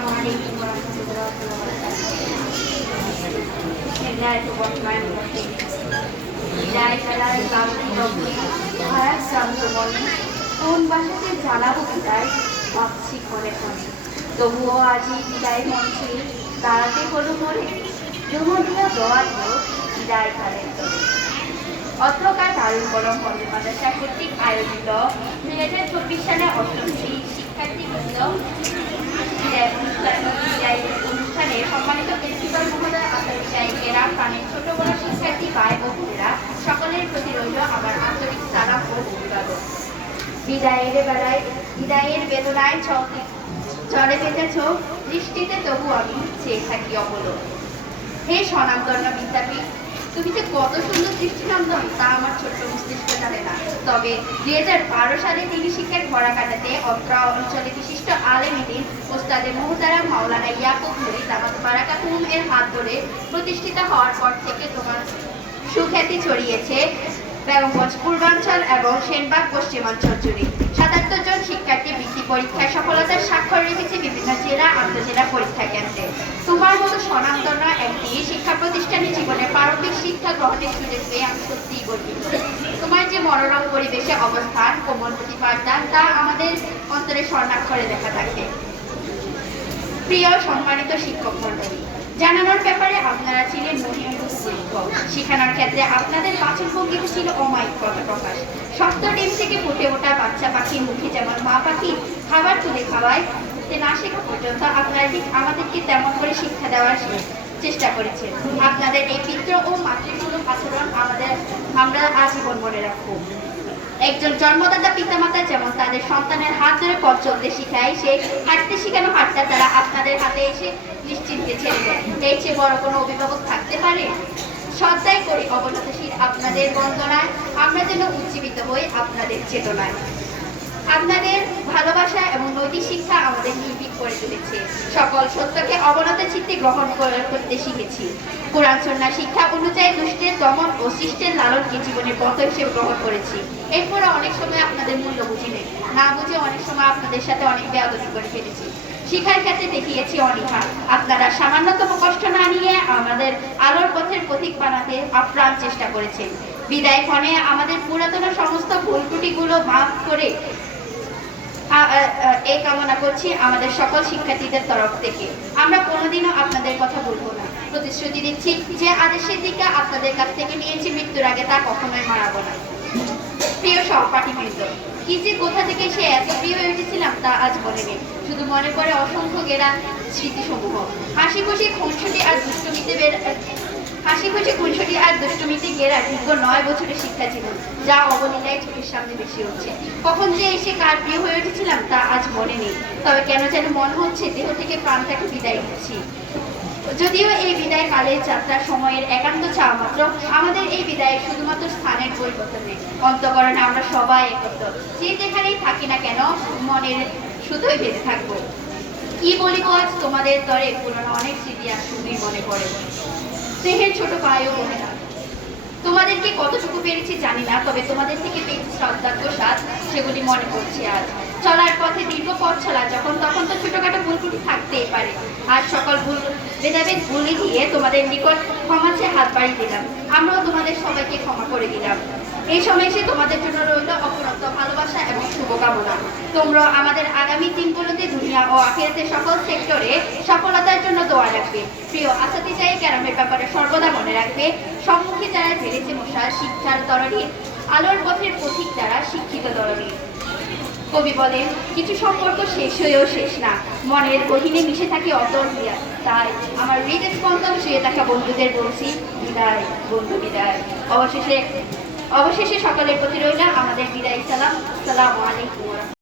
আসসালামু আলাইকুম ওয়া রাহমাতুল্লাহি ওয়া বারাকাতুহু বিদায় তো বর্তমান মধ্যে বিদায় ফেলার ক্লান্তি লগ্নে কোন বাসাতে জানাব বিদায় ভাবছি ক্ষণে তবুও আজি বিদায় মঞ্চে দাঁড়াতে হলো মরে যমুনিয়া দোয়া দিল বিদায় কালের তরে অত্রকার দারুণ গরম বন্দে মাদ্রাসা কর্তৃক আয়োজিত দুই হাজার চব্বিশ সালে অষ্টম শিক্ষার্থীবৃন্দ বিদায় অনুষ্ঠানে সম্মানিত প্রিন্সিপাল মহোদয় আন্তরিক সাহিত্যেরা প্রাণের ছোট বড় শিক্ষার্থী ভাই ও বোনেরা সকলের প্রতি রইল আমার আন্তরিক সালাম ও অভিবাদন বিদায়ের বেলায় বিদায়ের বেদনায় জলে ভেজা চোখ দৃষ্টিতে তবু আমি চেয়ে থাকি অবলোক হে স্বনামধন্য বিদ্যাপীঠ কত সুন্দর দৃষ্টিনন্দন তা আমার ছোট্ট মস্তিষ্ক জানে না। তবে দুই হাজার বারো সালে তিনি শিক্ষার ঘোড়া কাটাতে অত্র অঞ্চলে বিশিষ্ট আলেমিদিন ওস্তাদে মোহতারা মাওলানা ইয়াকুব নুরি দামাত বারাকাতুম এর হাত ধরে প্রতিষ্ঠিত হওয়ার পর থেকে তোমার সুখ্যাতি ছড়িয়েছে বেগমগঞ্জ, পূর্বাঞ্চল এবং সেনবাগ, পশ্চিমাঞ্চল জুড়ে। সাতাত্তর জন শিক্ষার্থী বৃত্তি পরীক্ষায় সফলতার স্বাক্ষর রেখেছে বিভিন্ন জেলা, আন্তজেলা পরীক্ষা কেন্দ্রে। তোমার মতো স্বনামধন্য একটি শিক্ষা প্রতিষ্ঠানে শিক্ষা গ্রহণের সুযোগ পেয়ে আমি সত্যিই গর্বিত। তোমার যে মনোরম পরিবেশে অবস্থান, কোমল প্রতিপাদান তা আমাদের অন্তরে স্বর্ণাক্ষরে দেখা থাকে। প্রিয় সম্মানিত শিক্ষক মন্ডলী জানানোর ব্যাপারে আপনারা ছিলেন মহিম শিক্ষক শেখানোর ক্ষেত্রে আপনাদের বাচন ভঙ্গিতে ছিল অমায়িকতা প্রকাশ। শক্ত ডিম থেকে ফুটে ওঠা বাচ্চা পাখির মুখে যেমন মা পাখি খাবার তুলে খাওয়ায় না শেখা পর্যন্ত আপনারা ঠিক আমাদেরকে তেমন করে শিক্ষা দেওয়ার চেষ্টা করেছেন আপনাদের এই পিতৃ ও মাতৃসুলভ আচরণ আমাদের, আমরা আজীবন মনে রাখব। একজন জন্মদাতা পিতামাতা যেমন তাদের সন্তানের হাত ধরে পথ চলতে শিখায়, সেই হাঁটতে শেখানো হাতটা তারা আপনাদের হাতে এসে নিশ্চিন্তে ছেড়ে দেয়। এর চেয়ে বড় কোনো অভিভাবক থাকতে পারে? শ্রদ্ধাই করি অবনতশীল আপনাদের বন্দনায়, আমরা যেন উজ্জীবিত হই আপনাদের চেতনায়। আপনাদের ভালোবাসা এবং নৈতিক শিক্ষা আমাদের নির্ভীক করে তুলেছে সকল সত্যকে অবনত চিত্তে গ্রহণ করতে শিখেছি। কোরআন সন্না শিক্ষা অনুযায়ী দুষ্টের দমন ও সৃষ্টের লালনকে জীবনের পথ হিসেবে গ্রহণ করেছি। এরপরে অনেক সময় আপনাদের মূল্য বুঝি নেই। না বুঝে অনেক সময় আপনাদের সাথে অনেক বেয়াদবি করে ফেলেছি। শিক্ষার ক্ষেত্রে দেখিয়েছি অনীহা। আপনারা সামান্যতম কষ্ট না নিয়ে আমাদের আলোর পথের পথিক বানাতে আপ্রাণ চেষ্টা করেছেন। বিদায় ক্ষণে আমাদের পুরাতন সমস্ত ভুল ত্রুটিগুলো মাফ করে এই কামনা করছি আমাদের সকল শিক্ষার্থীদের তরফ থেকে। আমরা কোনোদিনও আপনাদের কথা বলব না। প্রতিশ্রুতি দিচ্ছি যে আদেশের দিকে আপনাদের কাছ থেকে নিয়েছি মৃত্যুর আগে তা কখনোই মারাবো না। প্রিয় সহপাঠীবৃন্দ কি যে কোথা থেকে সে এত প্রিয় হয়ে উঠেছিলাম তা আজ নেই। শুধু মনে পড়ে অসংখ্য গেরা স্মৃতিসমূহ। হাসি খুশি খুনসুটি আর দুষ্টমিতে বের হাসি খুশি খুনসুটি আর দুষ্টমিতে গেরা দীর্ঘ নয় বছরের শিক্ষা জীবন যা অবলীলায় চোখের সামনে বেশি হচ্ছে কখন যে এসে কার প্রিয় হয়ে উঠেছিলাম তা আজ মনে নেই, তবে কেন যেন মনে হচ্ছে দেহ থেকে প্রাণটাকে বিদায় দিচ্ছি যদিও এই বিদায় কালের যাত্রার সময়ের একান্ত চাওয়া মাত্র, আমাদের এই বিদায়ে শুধুমাত্র স্থানের পরিবর্তন অন্তকরণে আমরা সবাই একত্র। যে যেখানেই থাকি না কেন, মনের শুধুই বেঁধে থাকব। কি বলিব আজ তোমাদের তরে পুরনো অনেক স্মৃতি আর সুন্দর মনে পড়ে। স্নেহের ছোট ভাই ও বোনেরা তোমাদেরকে কতটুকু পেরেছি জানি না, তবে তোমাদের থেকে পেয়েছি শ্রদ্ধা প্রসাদ, সেগুলি মনে পড়ছে আজ। চলার পথে দীর্ঘ পথ চলা, যখন তখন তো ছোটখাটো ভুল ত্রুটি থাকতেই পারে। আর সকল ভুল ভেদাভেদ ভুলে গিয়ে তোমাদের নিকট ক্ষমা চেয়ে হাত বাড়িয়ে দিলাম। আমরাও তোমাদের সবাইকে ক্ষমা করে দিলাম। এই সময় এসে তোমাদের জন্য রইল অপরন্ত ভালোবাসা এবং শুভকামনা। তোমরা আমাদের আগামী দিনগুলোতে দুনিয়া ও আখিরাতের সকল সেক্টরে সফলতার জন্য দোয়া রাখবে। প্রিয় আসাতি চাই ক্যারামের ব্যাপারে সর্বদা মনে রাখবে, সম্মুখে যারা ঝেড়েছে মশা শিক্ষার তরণী আলোর পথের পথিক দ্বারা শিক্ষিত তরণী কবি বলেন, কিছু সম্পর্ক শেষ হয়েও শেষ না। মনের গহিনে মিশে থাকে অতল দিয়া তাই আমার হৃদয় স্পন্দন শুয়ে থাকা বন্ধুদের বলছি, বিদায়, বন্ধু, বিদায়। অবশেষে অবশেষে সকলের প্রতি রইল আমাদের বিদায় সালাম। সালাম আলাইকুম